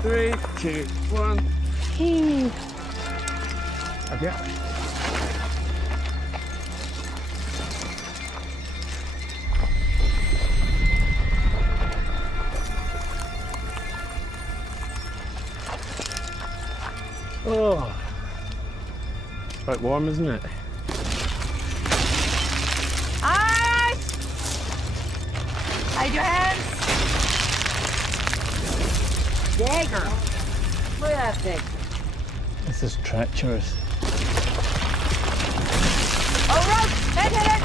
3, 2, 1. Okay. Oh, quite warm, isn't it? Ice! Hide your hands. Dagger. Look at that thing. This is treacherous. Oh, rope! Hit it!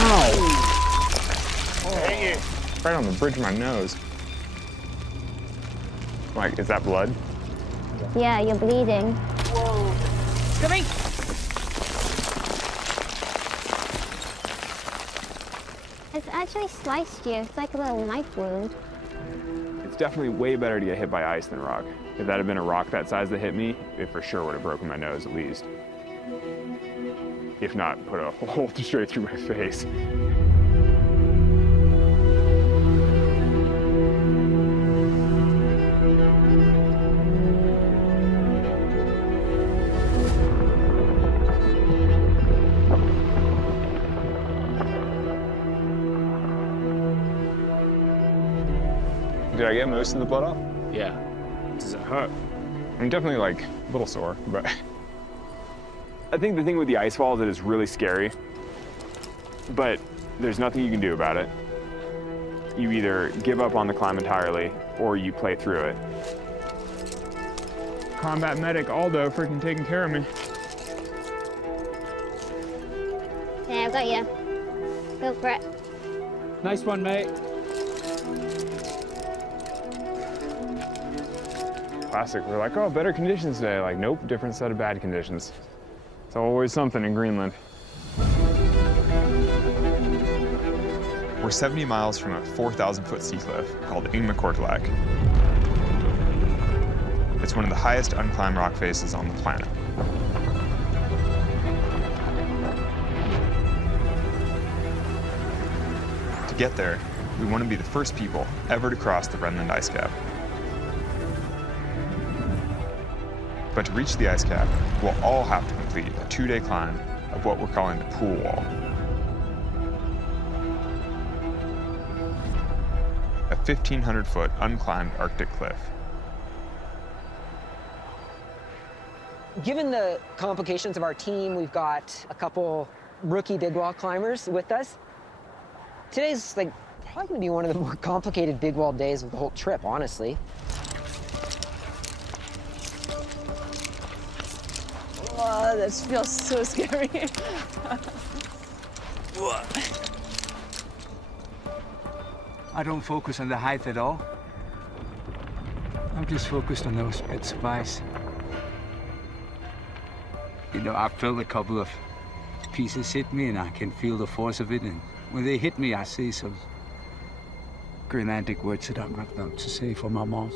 Ow! Dang it. Right on the bridge of my nose. Like, is that blood? Yeah, you're bleeding. Whoa. Coming! It's actually sliced you. It's like a little knife wound. It's definitely way better to get hit by ice than rock. If that had been a rock that size that hit me, it for sure would have broken my nose at least. If not, put a hole straight through my face. Did I get most of the blood off? Yeah. Does it hurt? I'm definitely like a little sore, but I think the thing with the ice fall is that it's really scary, but there's nothing you can do about it. You either give up on the climb entirely or you play through it. Combat medic Aldo freaking taking care of me. Yeah, I've got you. Go for it. Nice one, mate. Classic. We're like, oh, better conditions today. Like, nope, different set of bad conditions. It's always something in Greenland. We're 70 miles from a 4,000-foot sea cliff called Ingmikortilaq. It's one of the highest unclimbed rock faces on the planet. To get there, we want to be the first people ever to cross the Rhineland ice cap. But to reach the ice cap, we'll all have to complete a 2-day climb of what we're calling the Pool Wall. A 1,500-foot unclimbed Arctic cliff. Given the complications of our team, we've got a couple rookie big wall climbers with us. Today's like probably gonna be one of the more complicated big wall days of the whole trip, honestly. Oh, that feels so scary. I don't focus on the height at all. I'm just focused on those bits of ice. You know, I felt a couple of pieces hit me and I can feel the force of it. And when they hit me, I say some Greenlandic words that I'm not allowed to say for my mom.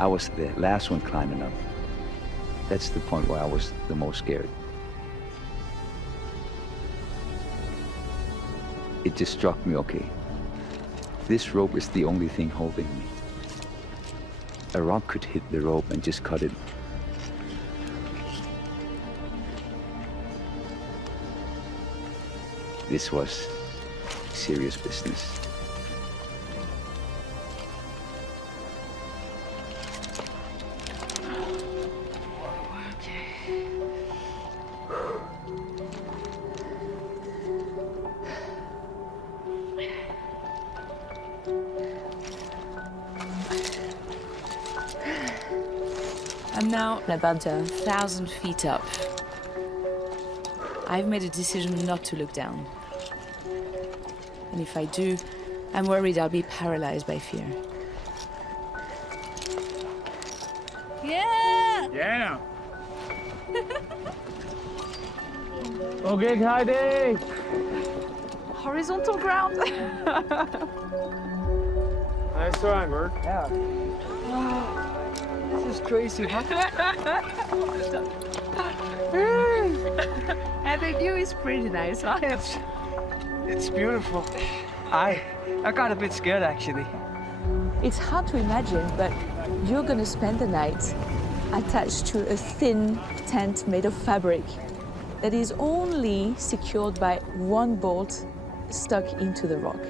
I was the last one climbing up. That's the point where I was the most scared. It just struck me, okay, this rope is the only thing holding me. A rock could hit the rope and just cut it. This was serious business. I'm now about 1,000 feet up. I've made a decision not to look down. And if I do, I'm worried I'll be paralyzed by fear. Yeah! Yeah. Okay, Heidi. Horizontal ground. Nice try, Bert. Yeah. This is crazy, huh? And the view is pretty nice, right? It's beautiful. I got a bit scared actually. It's hard to imagine, but you're gonna spend the night attached to a thin tent made of fabric that is only secured by one bolt stuck into the rock.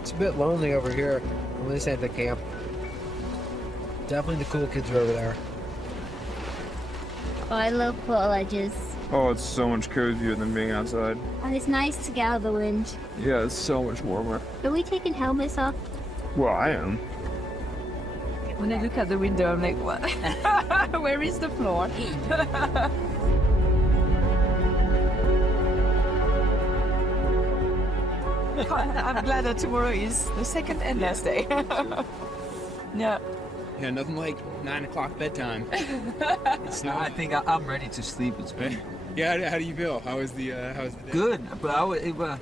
It's a bit lonely over here on this end of the camp. Definitely the cool kids are over there. Oh, I love portages. Oh, it's so much cozier than being outside. And it's nice to get out of the wind. Yeah, it's so much warmer. Are we taking helmets off? Well, I am. When I look at the window, I'm like, what? Where is the floor? I'm glad that tomorrow is the second and last day. Yeah. Yeah, nothing like 9 o'clock bedtime. I think I'm ready to sleep. It's been Yeah, how do you feel? How was the day? good, but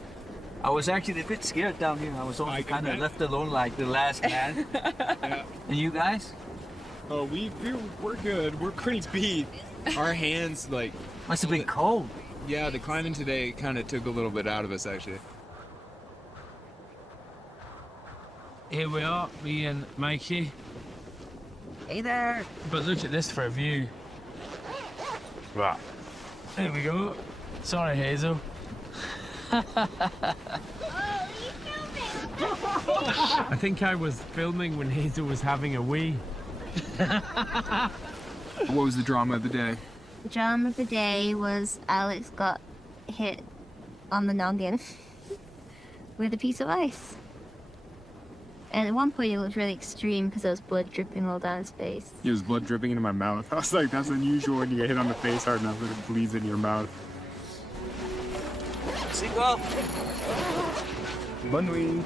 I was actually a bit scared down here. I was also kind of left alone like the last man. Yeah. And you guys? Oh, we're good. We're pretty beat. Our hands, like, Must have been cold. yeah, the climbing today kind of took a little bit out of us, actually. Here we are, me and Mikey. Hey there. But look at this for a view. Wow. There we go. Sorry, Hazel. I think I was filming when Hazel was having a wee. What was the drama of the day? The drama of the day was Alex got hit on the noggin with a piece of ice. And at one point it was really extreme because there was blood dripping all down his face. There was blood dripping into my mouth. I was like, that's unusual when you get hit on the face hard enough that it bleeds in your mouth. Seagull. Bonne nuit.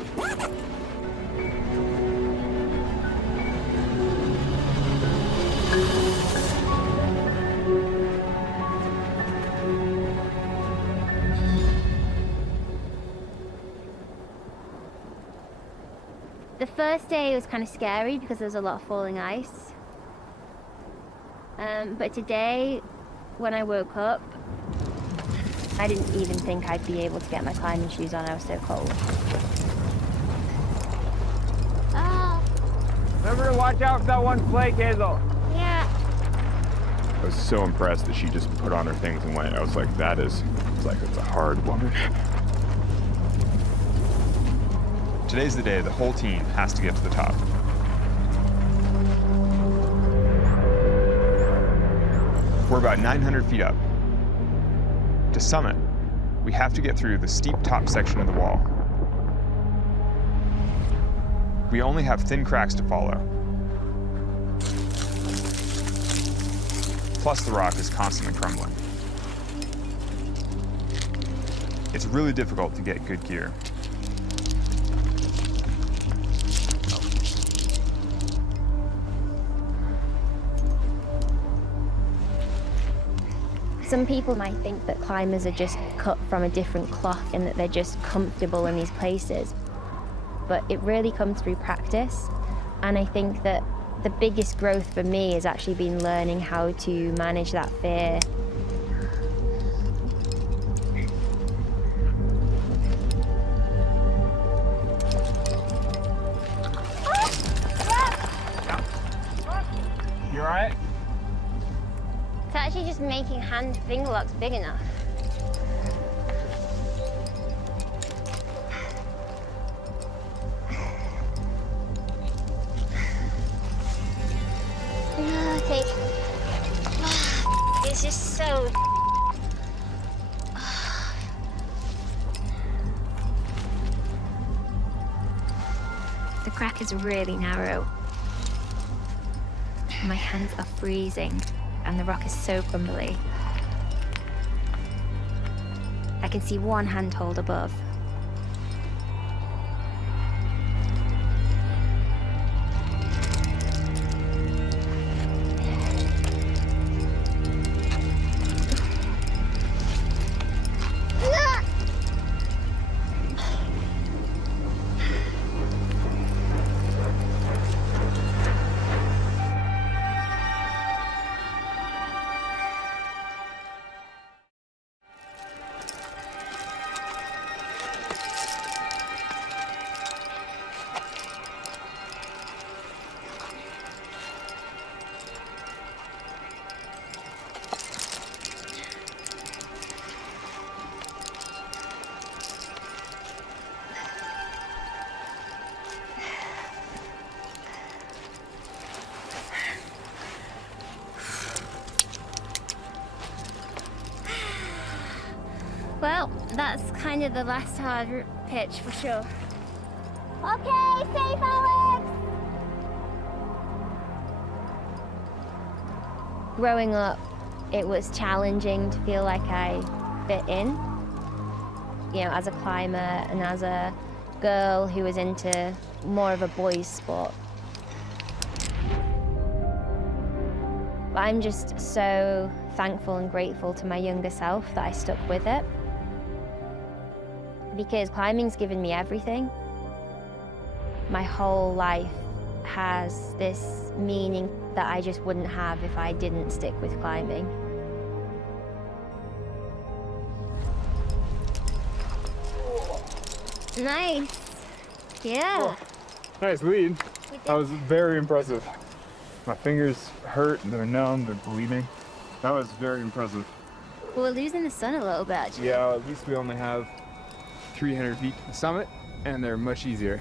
The first day was kind of scary because there was a lot of falling ice. But today, when I woke up, I didn't even think I'd be able to get my climbing shoes on. I was so cold. Oh, Remember to watch out for that one flake, Hazel. yeah. I was so impressed that she just put on her things and went. I was like, it's a hard woman. Today's the day the whole team has to get to the top. We're about 900 feet up. To summit, we have to get through the steep top section of the wall. We only have thin cracks to follow. Plus the rock is constantly crumbling. It's really difficult to get good gear. Some people might think that climbers are just cut from a different cloth and that they're just comfortable in these places. But it really comes through practice. And I think that the biggest growth for me has actually been learning how to manage that fear. You alright? It's actually just making hand finger locks big enough. Okay. It's just so. The crack is really narrow. My hands are freezing, and the rock is so crumbly. I can see one handhold above. Well, that's kind of the last hard pitch for sure. Okay, safe, Alex! Growing up, it was challenging to feel like I fit in. You know, as a climber and as a girl who was into more of a boys' sport. But I'm just so thankful and grateful to my younger self that I stuck with it. Because climbing's given me everything. My whole life has this meaning that I just wouldn't have if I didn't stick with climbing. Nice. Yeah. Nice lead. That was very impressive. My fingers hurt, they're numb, they're bleeding. That was very impressive. Well, we're losing the sun a little bit, actually. Yeah, at least we only have 300 feet to the summit, and they're much easier.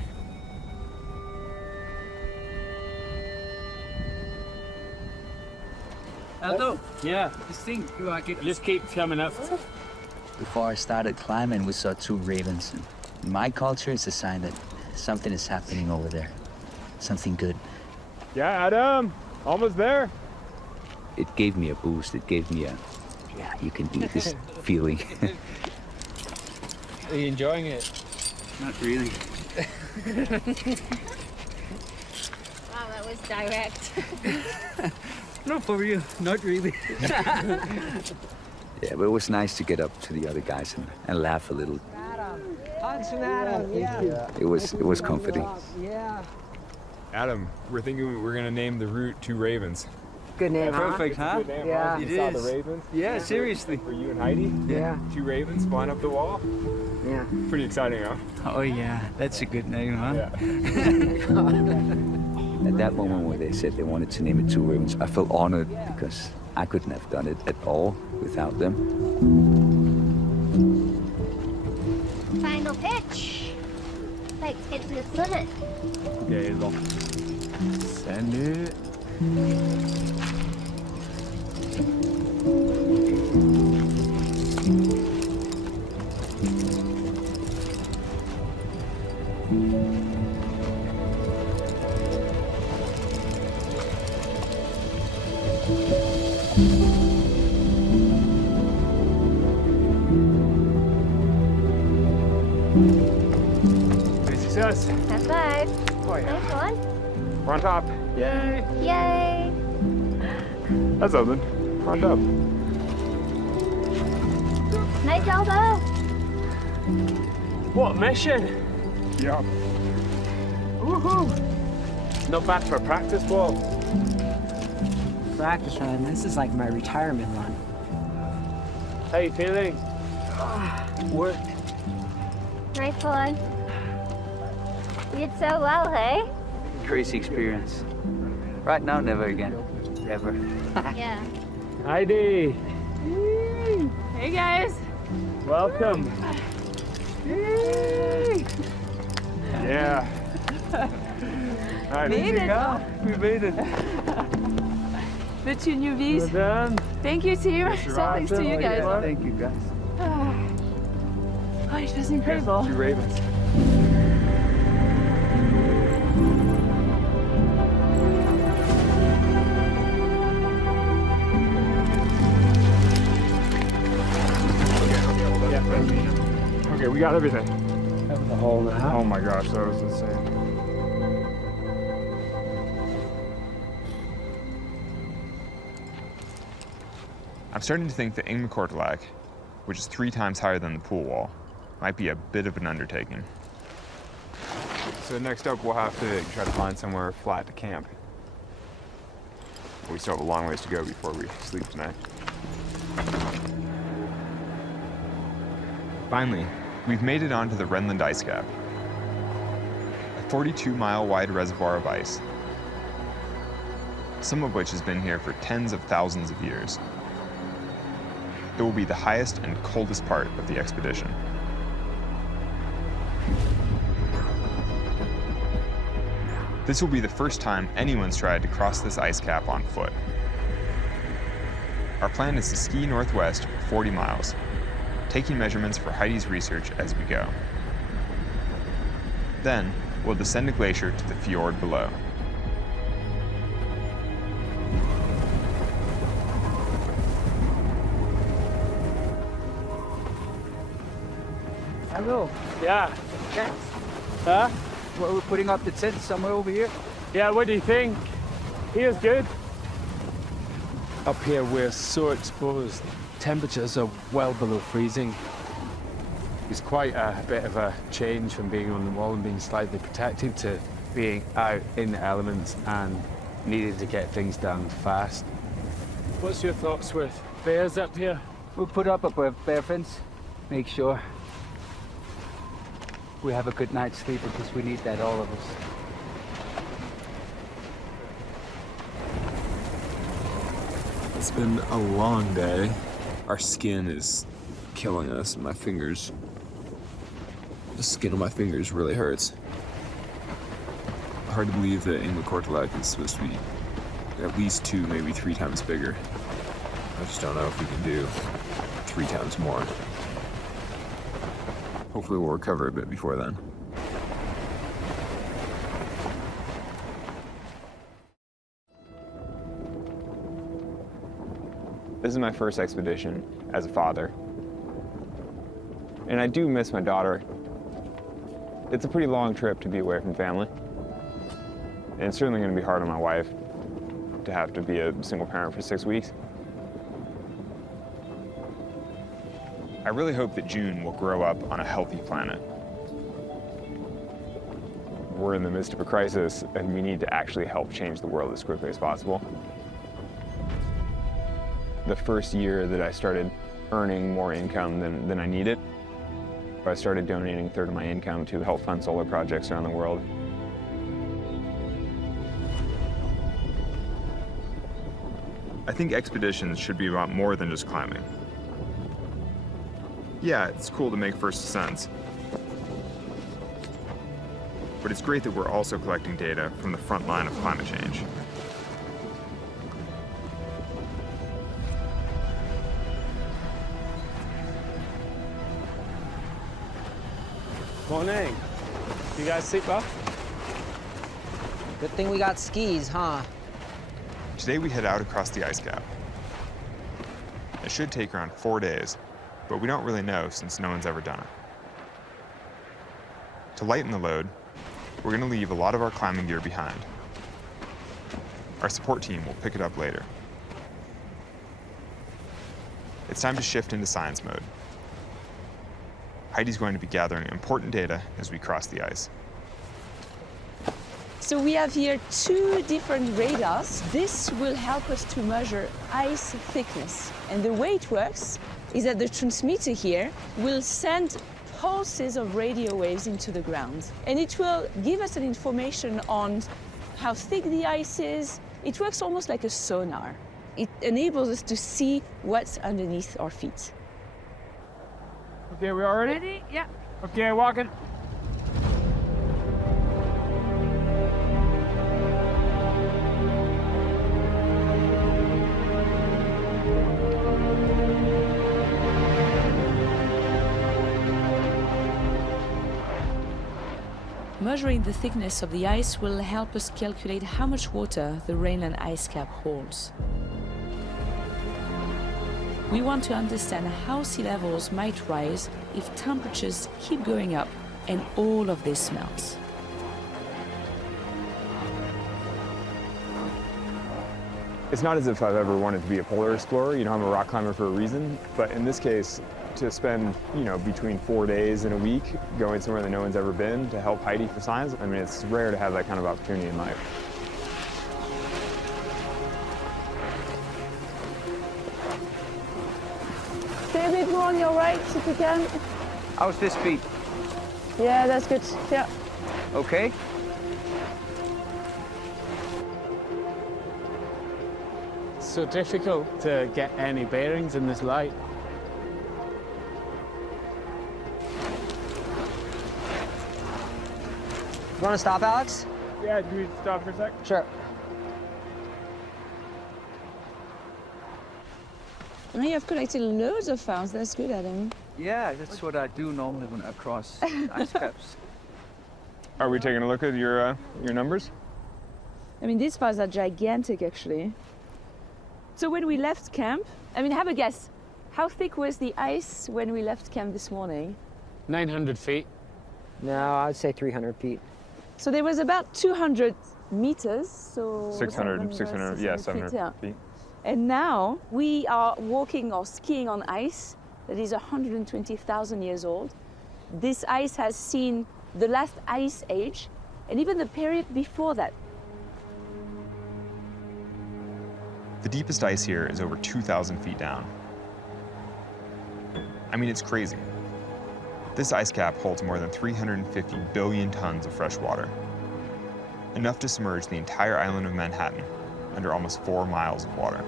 Aldo, yeah, this thing, you like it, just keep coming up. Before I started climbing, we saw 2 ravens. In my culture, it's a sign that something is happening over there. Something good. Yeah, Adam, almost there. It gave me a boost. It gave me a, yeah, you can do this feeling. Are you enjoying it? Not really. Wow, that was direct. No, for real, not really. Yeah, but it was nice to get up to the other guys and laugh a little. Adam, hugs from Adam, yeah. It was comforting. Yeah. Adam, we're thinking we're gonna name the route 2 Ravens. Good name, huh? Perfect, huh? Good name, Yeah. huh? It You saw is. the Ravens? Yeah, seriously. For you and Heidi? Yeah. 2 ravens flying up the wall? Yeah. Pretty exciting, huh? Oh yeah, that's a good name, huh? Yeah. At that moment when they said they wanted to name it 2 Ravens, I felt honored because I couldn't have done it at all without them. Final pitch. Let's get to the summit. Okay, long. Send it. Great success. High five. Oh, yeah. Nice one. We're on top. Yay! Yay. That's something. We're on top. Nice elbow. What mission? Yeah. Woohoo! Not bad for a practice ball. Practice run. This is like my retirement run. How you feeling? Work. Nice one. You did so well, hey? Crazy experience. Right now, never again. Ever. Yeah. Heidi, Hey guys. welcome. Yeah. All right. Made it. We made it. The 2 newbies. Well done. Thank you, team. So thanks to you guys. Thank you, guys. Oh, it was incredible. 2 ravens. Yeah. We got everything. Having a hole in the hat. Oh my gosh, that was insane. I'm starting to think that Ingmikortilaq, which is 3 times higher than the pool wall, might be a bit of an undertaking. So next up, we'll have to try to find somewhere flat to camp. We still have a long ways to go before we sleep tonight. Finally, we've made it onto the Renland Ice Cap, a 42-mile wide reservoir of ice, some of which has been here for tens of thousands of years. It will be the highest and coldest part of the expedition. This will be the first time anyone's tried to cross this ice cap on foot. Our plan is to ski northwest for 40 miles, taking measurements for Heidi's research as we go. Then, we'll descend a glacier to the fjord below. Hello. Yeah. Okay. Huh? Well, we're putting up the tent somewhere over here. Yeah, what do you think? Here's good. Up here, we're so exposed. Temperatures are well below freezing. It's quite a bit of a change from being on the wall and being slightly protected to being out in the elements and needing to get things done fast. What's your thoughts with bears up here? We'll put up a bear fence. Make sure we have a good night's sleep because we need that, all of us. It's been a long day. Our skin is killing us. My fingers, the skin on my fingers really hurts. Hard to believe that Ingmikortilaq is supposed to be at least 2, maybe 3 times bigger. I just don't know if we can do 3 times more. Hopefully we'll recover a bit before then. This is my first expedition as a father. And I do miss my daughter. It's a pretty long trip to be away from family. And it's certainly going to be hard on my wife to have to be a single parent for 6 weeks. I really hope that June will grow up on a healthy planet. We're in the midst of a crisis, and we need to actually help change the world as quickly as possible. The first year that I started earning more income than I needed, I started donating a third of my income to help fund solar projects around the world. I think expeditions should be about more than just climbing. Yeah, it's cool to make first ascents, but it's great that we're also collecting data from the front line of climate change. Morning. You guys sleep well? Good thing we got skis, huh? Today we head out across the ice cap. It should take around 4 days, but we don't really know since no one's ever done it. To lighten the load, we're going to leave a lot of our climbing gear behind. Our support team will pick it up later. It's time to shift into science mode. Heidi's going to be gathering important data as we cross the ice. So we have here 2 different radars. This will help us to measure ice thickness. And the way it works is that the transmitter here will send pulses of radio waves into the ground. And it will give us an information on how thick the ice is. It works almost like a sonar. It enables us to see what's underneath our feet. Okay, we all ready? Yeah. Okay, walking. Measuring the thickness of the ice will help us calculate how much water the Renland ice cap holds. We want to understand how sea levels might rise if temperatures keep going up and all of this melts. It's not as if I've ever wanted to be a polar explorer. You know, I'm a rock climber for a reason. But in this case, to spend, you know, between 4 days and a week going somewhere that no one's ever been to help Heidi for science, I mean, it's rare to have that kind of opportunity in life. Stay a bit more on your right if you can. How's this feet? Yeah, that's good. Yeah. Okay? So difficult to get any bearings in this light. You want to stop, Alex? Yeah, do we stop for a sec? Sure. Oh, you've collected loads of founds. That's good, Adam. Yeah, that's what I do normally when I cross ice caps. Are we taking a look at your numbers? I mean, these files are gigantic, actually. So when we left camp, I mean, have a guess. How thick was the ice when we left camp this morning? 900 feet. No, I'd say 300 feet. So there was about 200 meters, so 600, 600, yeah, 700 feet, yeah. feet. And now we are walking or skiing on ice that is 120,000 years old. This ice has seen the last ice age and even the period before that. The deepest ice here is over 2,000 feet down. I mean, it's crazy. This ice cap holds more than 350 billion tons of fresh water, enough to submerge the entire island of Manhattan under almost 4 miles of water.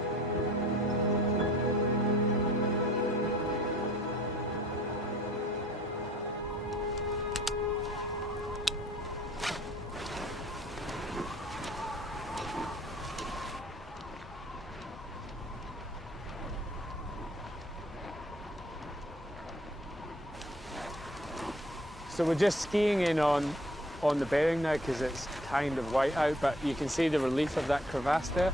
So we're just skiing in on the bearing now because it's kind of white out, but you can see the relief of that crevasse there.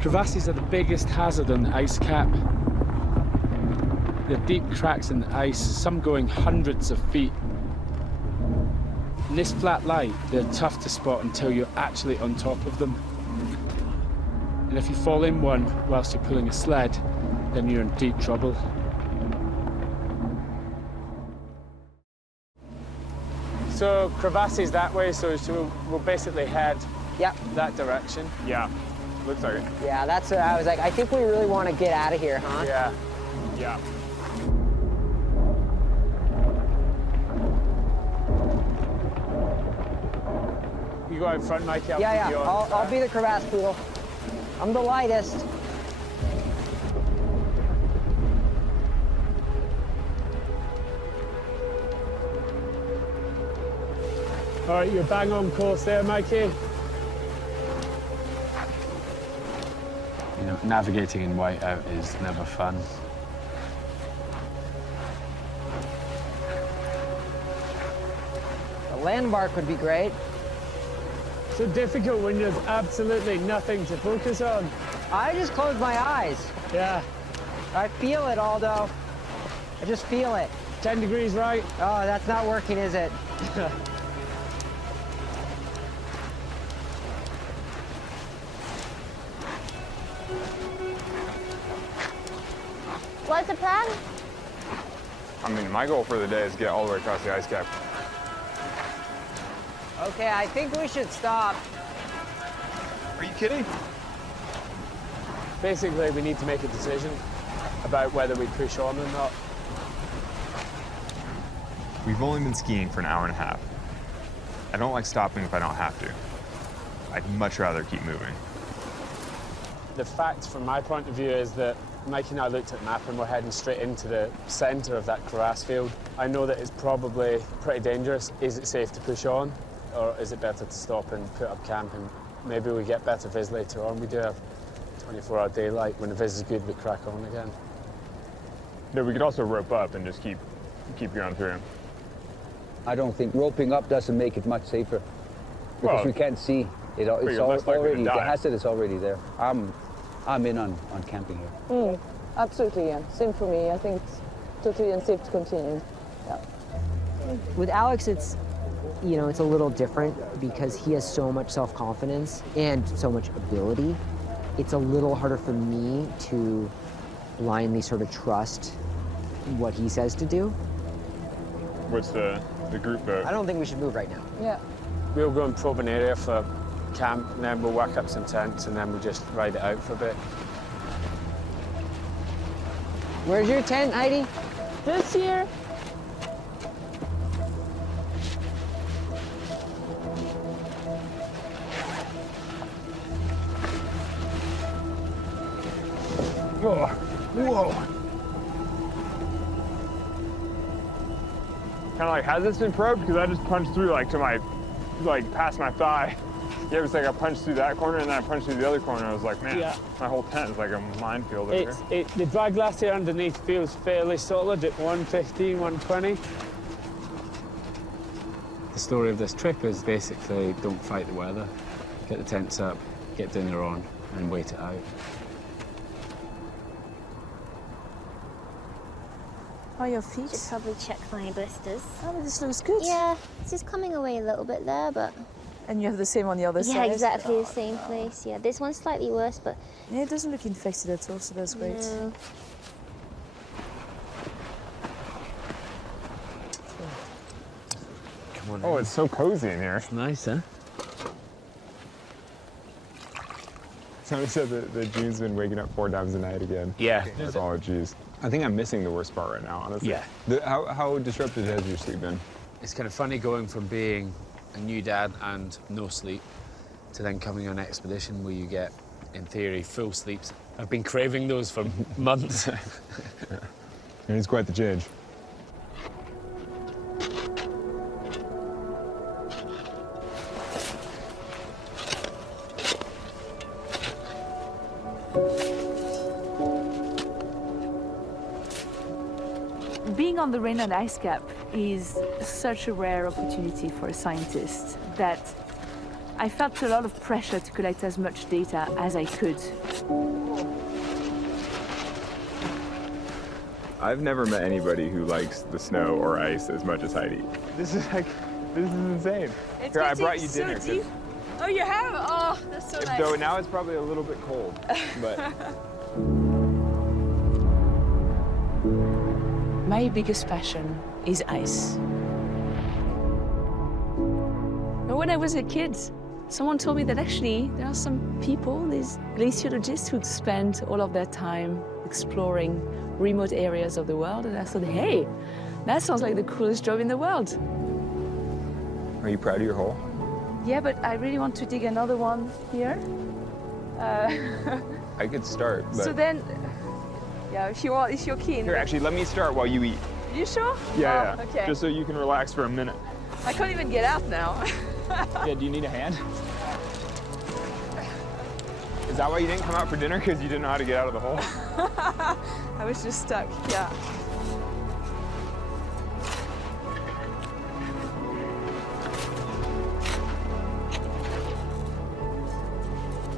Crevasses are the biggest hazard on the ice cap. They're deep cracks in the ice, some going hundreds of feet. In this flat light, they're tough to spot until you're actually on top of them. And if you fall in one whilst you're pulling a sled, then you're in deep trouble. So crevasses that way, so we'll basically head that direction. Yeah, looks like it. Yeah, that's what I was like, I think we really want to get out of here, huh? Yeah. Yeah. You go out front, Mikey. I'll Yeah, keep you yeah, on. I'll be the crevasse poodle. I'm the lightest. All right, you're bang on course there, Mikey. You know, navigating in whiteout is never fun. A landmark would be great. So difficult when there's absolutely nothing to focus on. I just closed my eyes. Yeah. I feel it, Aldo. I just feel it. 10 degrees right. Oh, that's not working, is it? What's the plan? I mean, my goal for the day is to get all the way across the ice cap. Okay, I think we should stop. Are you kidding? Basically, we need to make a decision about whether we push on or not. We've only been skiing for an hour and a half. I don't like stopping if I don't have to. I'd much rather keep moving. The fact from my point of view is that Mike and I looked at the map and we're heading straight into the center of that crevasse field. I know that it's probably pretty dangerous. Is it safe to push on, or is it better to stop and put up camp and maybe we get better viz later on? We do have 24-hour daylight. When the viz is good, we crack on again. No, we could also rope up and just keep going through. I don't think roping up doesn't make it much safer because Well, we can't see. It's you're less likely to already, the die. hazard is already there. I'm in on camping here. Absolutely, yeah. Same for me. I think it's totally unsafe to continue. Yeah. With Alex, it's, you know, it's a little different because he has so much self-confidence and so much ability. It's a little harder for me to blindly sort of trust what he says to do. What's the group vote? I don't think we should move right now. Yeah. We'll go and probe an area for camp, and then we'll work up some tents, and then we'll just ride it out for a bit. Where's your tent, Heidi? Just here. Whoa. Kind of like, has this been probed? Because I just punched through like to my, like past my thigh. Yeah, it was like I punched through that corner and then I punched through the other corner. I was like, man, my whole tent is like a minefield over here. The dry glass here underneath feels fairly solid at 115, 120. The story of this trip is basically don't fight the weather. Get the tents up, get dinner on, and wait it out. How are your feet? Should probably check my blisters. Oh, this looks good. Yeah, it's just coming away a little bit there, but... And you have the same on the other side? Yeah, exactly the same place. Yeah, this one's slightly worse, but... Yeah, it doesn't look infected at all, so that's great. No. Come on. Oh, it's so cozy in here. It's nice, huh? Somebody said that June's been waking up 4 times a night again. Yeah. Oh, geez. I think I'm missing the worst part right now, honestly. Yeah. How disrupted has your sleep been? It's kind of funny going from being a new dad and no sleep to then coming on an expedition where you get, in theory, full sleeps. I've been craving those for months. And it's quite the change. Being on the Rhineland ice cap is such a rare opportunity for a scientist that I felt a lot of pressure to collect as much data as I could. I've never met anybody who likes the snow or ice as much as Heidi. This is insane. Here, I brought you dinner. So deep. Oh, you have? Oh, that's so nice. Though now it's probably a little bit cold, but. My biggest passion is ice. But when I was a kid, someone told me that actually there are some people, these glaciologists, who spend all of their time exploring remote areas of the world. And I thought, hey, that sounds like the coolest job in the world. Are you proud of your hole? Yeah, but I really want to dig another one here. I could start, but. So then, yeah, if you're keen. Here, actually, let me start while you eat. You sure? Yeah, Oh, yeah. okay. Just so you can relax for a minute. I can't even get out now. Yeah, do you need a hand? Is that why you didn't come out for dinner? Because you didn't know how to get out of the hole? I was just stuck, yeah.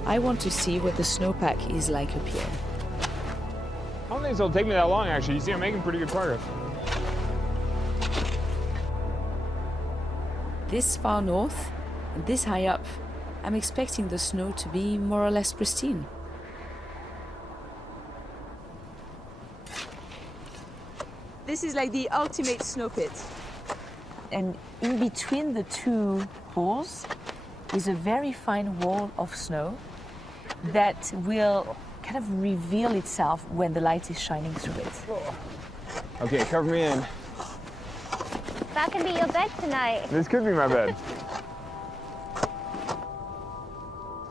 I want to see what the snowpack is like up here. I don't think it'll take me that long, actually. You see, I'm making pretty good progress. This far north, and this high up, I'm expecting the snow to be more or less pristine. This is like the ultimate snow pit. And in between the two holes is a very fine wall of snow that will kind of reveal itself when the light is shining through it. Okay, cover me in. That can be your bed tonight. This could be my bed.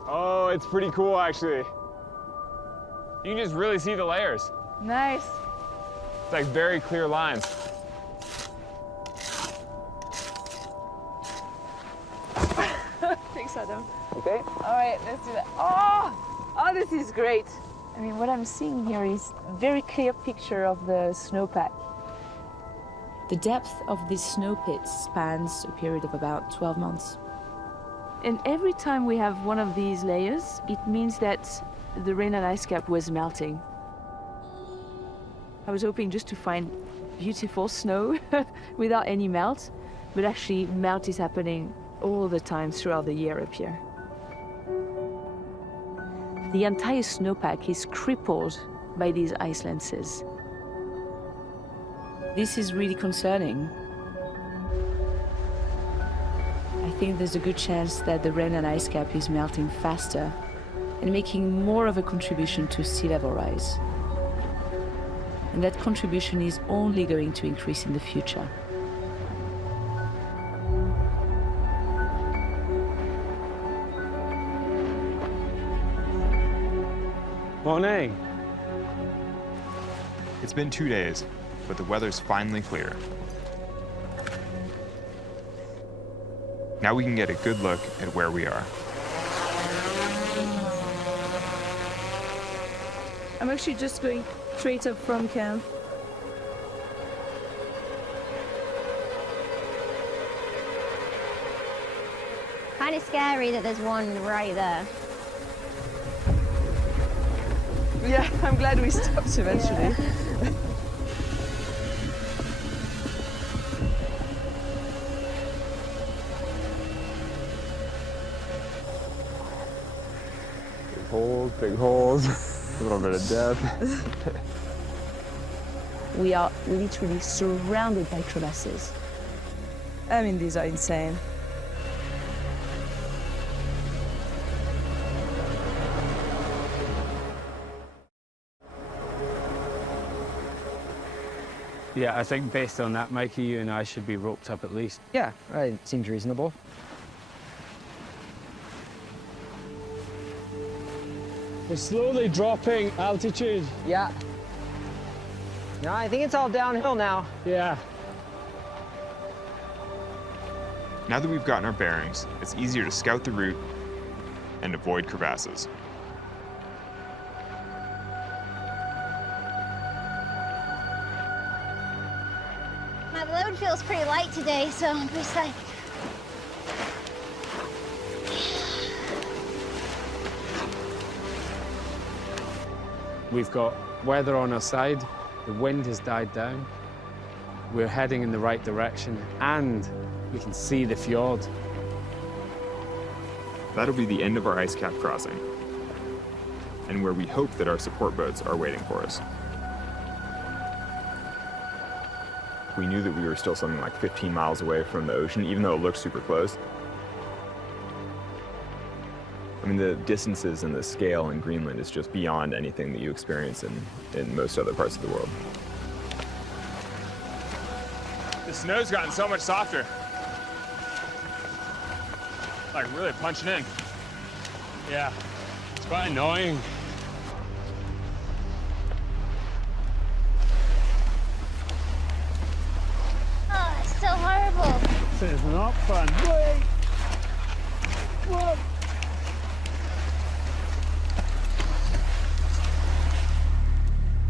Oh, it's pretty cool, actually. You can just really see the layers. Nice. It's like very clear lines. Thanks, Adam. Okay. All right, let's do that. Oh, this is great. I mean, what I'm seeing here is a very clear picture of the snowpack. The depth of this snow pit spans a period of about 12 months. And every time we have one of these layers, it means that the Rhenland ice cap was melting. I was hoping just to find beautiful snow without any melt, but actually melt is happening all the time throughout the year up here. The entire snowpack is crippled by these ice lances. This is really concerning. I think there's a good chance that the Rhenland ice cap is melting faster and making more of a contribution to sea level rise. And that contribution is only going to increase in the future. Morning. It's been 2 days, but the weather's finally clear. Now we can get a good look at where we are. I'm actually just going straight up from camp. Kind of scary that there's one right there. Yeah, I'm glad we stopped eventually. Big holes, a little bit of depth. We are literally surrounded by crevasses. I mean, these are insane. Yeah, I think based on that, Mikey, you and I should be roped up at least. Yeah, it seems reasonable. We're slowly dropping altitude. Yeah. No, I think it's all downhill now. Yeah. Now that we've gotten our bearings, it's easier to scout the route and avoid crevasses. My load feels pretty light today, so I'm just like... We've got weather on our side, the wind has died down, we're heading in the right direction, and we can see the fjord. That'll be the end of our ice cap crossing, and where we hope that our support boats are waiting for us. We knew that we were still something like 15 miles away from the ocean, even though it looked super close. I mean, the distances and the scale in Greenland is just beyond anything that you experience in most other parts of the world. The snow's gotten so much softer. Like really punching in. Yeah, it's quite annoying. Oh, it's so horrible. This is not fun. Wait! Whoa!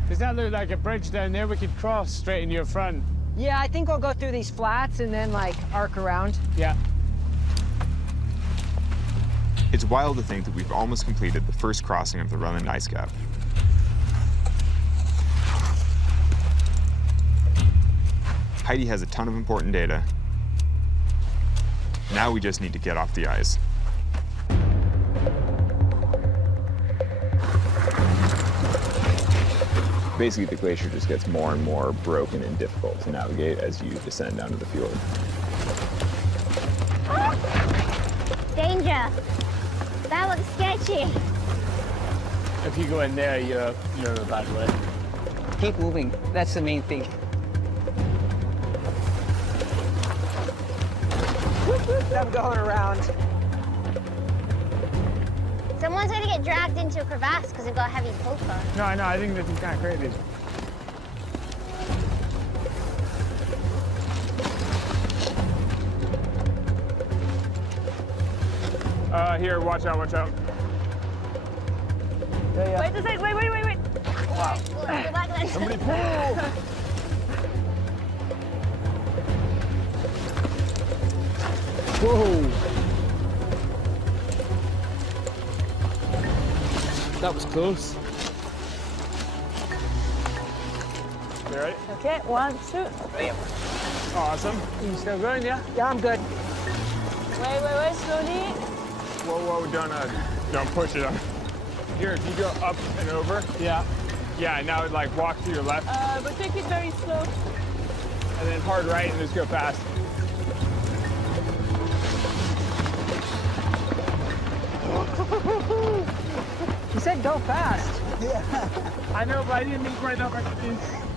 Does that look like a bridge down there we could cross straight in your front? Yeah, I think we'll go through these flats and then like arc around. Yeah. It's wild to think that we've almost completed the first crossing of the Rhenland ice cap. Heidi has a ton of important data. Now we just need to get off the ice. Basically, the glacier just gets more and more broken and difficult to navigate as you descend down to the fjord. Danger. That looks sketchy. If you go in there, you're in a bad way. Keep moving. That's the main thing. I'm going around. Someone's going to get dragged into a crevasse because they've got heavy coat on. No, I think this is kind of crazy. Here, watch out, watch out. Wait a sec, wait. Wow. Go back then. Somebody pull! Whoa! That was close. You ready? Okay, 1, 2. Awesome. You still going, yeah? Yeah, I'm good. Wait, slowly. Whoa, don't push it up. Here, if you go up and over. Yeah. Yeah, now like walk to your left But take it very slow. and then hard right and just go fast. You said go fast. I know, but I didn't mean right up.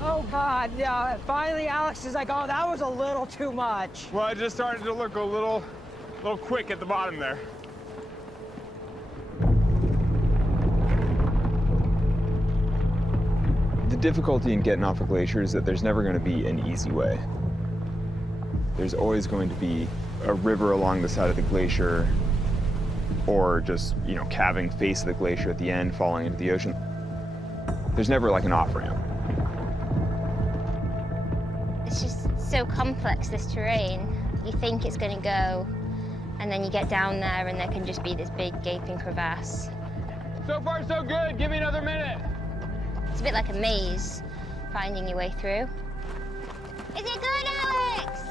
Oh God, yeah. Finally, Alex is like, oh, that was a little too much. Well, it just started to look a little quick at the bottom there. The difficulty in getting off a glacier is that there's never going to be an easy way. There's always going to be a river along the side of the glacier, or just, calving face of the glacier at the end, falling into the ocean. There's never like an off-ramp. It's just so complex, this terrain. You think it's going to go, and then you get down there and there can just be this big gaping crevasse. So far, so good. Give me another minute. It's a bit like a maze, finding your way through. Is it good, Alex?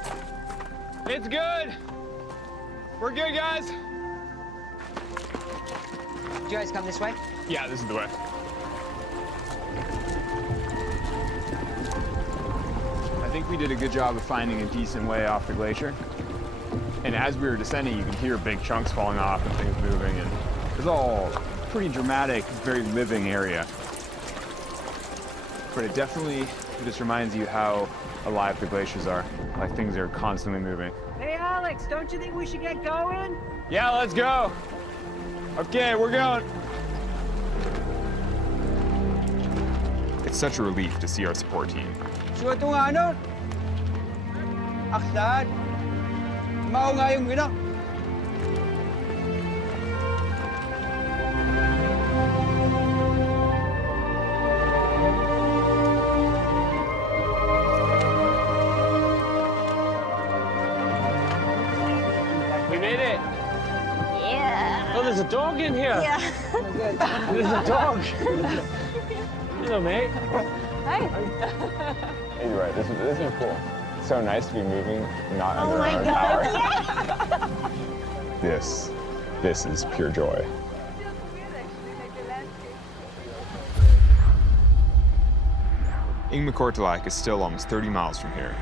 It's good. We're good, guys. Did you guys come this way? Yeah, this is the way. I think we did a good job of finding a decent way off the glacier. And as we were descending, you could hear big chunks falling off and things moving, and it was all pretty dramatic, very living area. But it definitely just reminds you how alive the glaciers are. Like things are constantly moving. Hey, Alex, don't you think we should get going? Yeah, let's go. Okay, we're going. It's such a relief to see our support team. Sure ito nga ano? Aksan. Mao nga yung gina. We made it. Yeah. Oh, there's a dog in here. Yeah. There's a dog. Hello, mate. Hi. You're right, this is cool. It's so nice to be moving, not Oh under my our own God, power. This is pure joy. Ingmikortilaq is still almost 30 miles from here.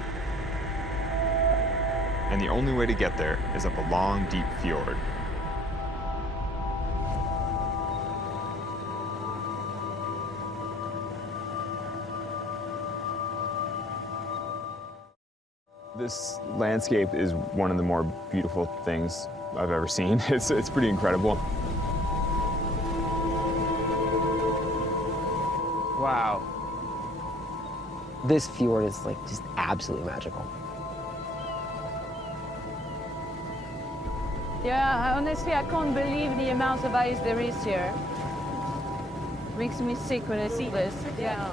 And the only way to get there is up a long, deep fjord. This landscape is one of the more beautiful things I've ever seen. It's pretty incredible. Wow. This fjord is like just absolutely magical. Yeah, honestly, I can't believe the amount of ice there is here. Makes me sick when I see this. Yeah.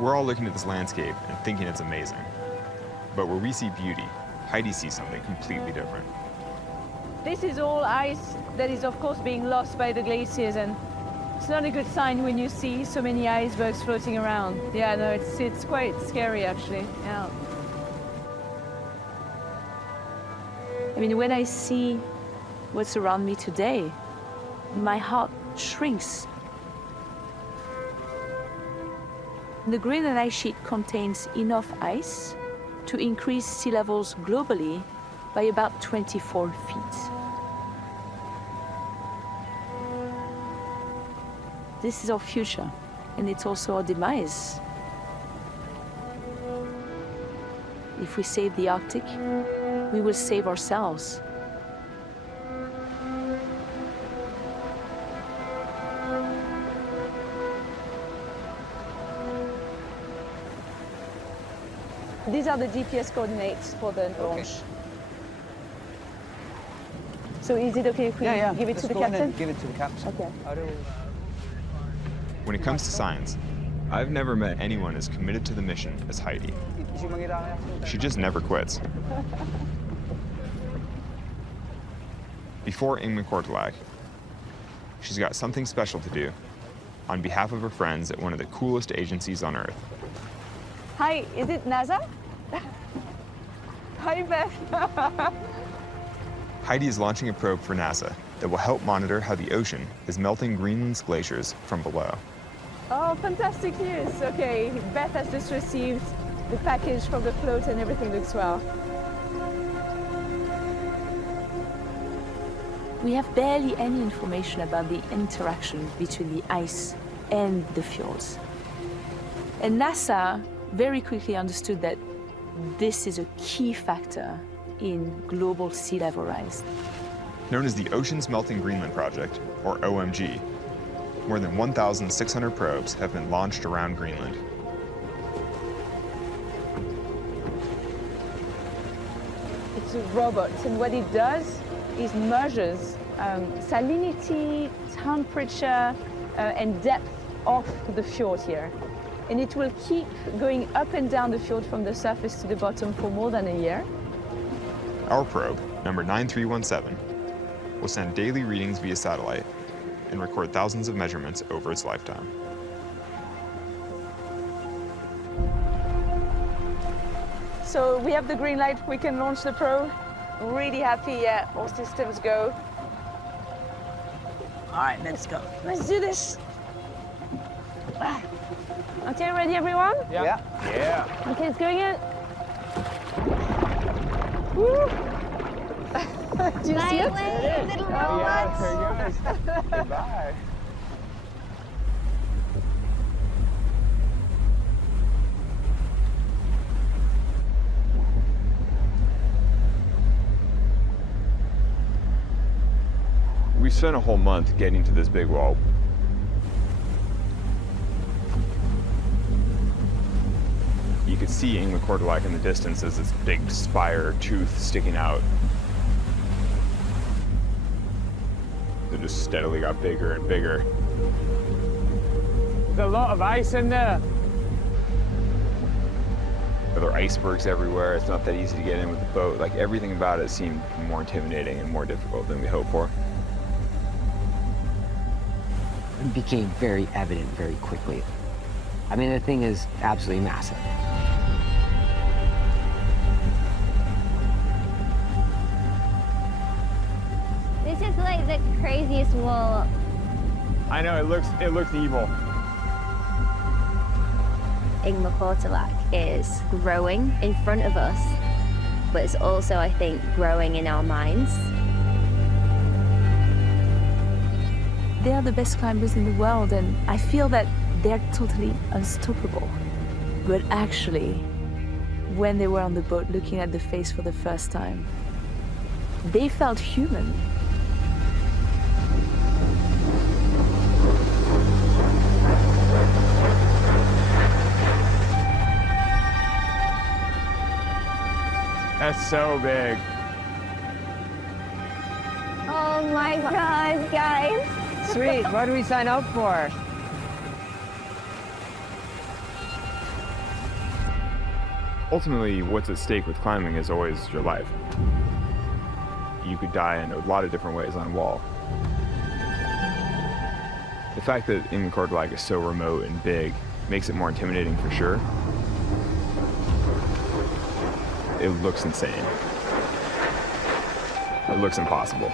We're all looking at this landscape and thinking it's amazing. But where we see beauty, Heidi sees something completely different. This is all ice that is, of course, being lost by the glaciers, and it's not a good sign when you see so many icebergs floating around. Yeah, no, it's quite scary, actually. Yeah. I mean, when I see what's around me today, my heart shrinks. The Greenland ice sheet contains enough ice to increase sea levels globally by about 24 feet. This is our future, and it's also our demise. If we save the Arctic, we will save ourselves. These are the GPS coordinates for the launch. So is it okay if we give it to the captain? Give it to the captain. Okay. When it comes to science, I've never met anyone as committed to the mission as Heidi. She just never quits. Before Ingmikortilaq, she's got something special to do on behalf of her friends at one of the coolest agencies on Earth. Hi, is it NASA? Hi, Beth. Heidi is launching a probe for NASA that will help monitor how the ocean is melting Greenland's glaciers from below. Oh, fantastic news. Okay, Beth has just received the package from the float and everything looks well. We have barely any information about the interaction between the ice and the fjords. And NASA very quickly understood that this is a key factor in global sea level rise. Known as the Oceans Melting Greenland Project, or OMG, more than 1,600 probes have been launched around Greenland. It's a robot, and what it does is measures salinity, temperature, and depth of the fjord here. And it will keep going up and down the fjord from the surface to the bottom for more than a year. Our probe, number 9317, will send daily readings via satellite and record thousands of measurements over its lifetime. So we have the green light, we can launch the probe. Really happy, yeah, all systems go. All right, let's go. Let's do this. Okay, ready everyone? Yeah. Okay, it's going in. Woo! Do you see it? Little robots. Goodbye. We spent a whole month getting to this big wall. You could see Ingmikortilaq in the distance as this big spire tooth sticking out. It just steadily got bigger and bigger. There's a lot of ice in there. There are icebergs everywhere. It's not that easy to get in with the boat. Like, everything about it seemed more intimidating and more difficult than we hoped for. It became very evident very quickly. I mean, the thing is absolutely massive. This is like the craziest wall. I know, it looks evil. Ingmikortilaq is growing in front of us, but it's also, I think, growing in our minds. They are the best climbers in the world, and I feel that they're totally unstoppable. But actually, when they were on the boat looking at the face for the first time, they felt human. That's so big. Oh my God, guys. Sweet, what do we sign up for? Ultimately, what's at stake with climbing is always your life. You could die in a lot of different ways on a wall. The fact that Ingmikortilaq is so remote and big makes it more intimidating for sure. It looks insane. It looks impossible.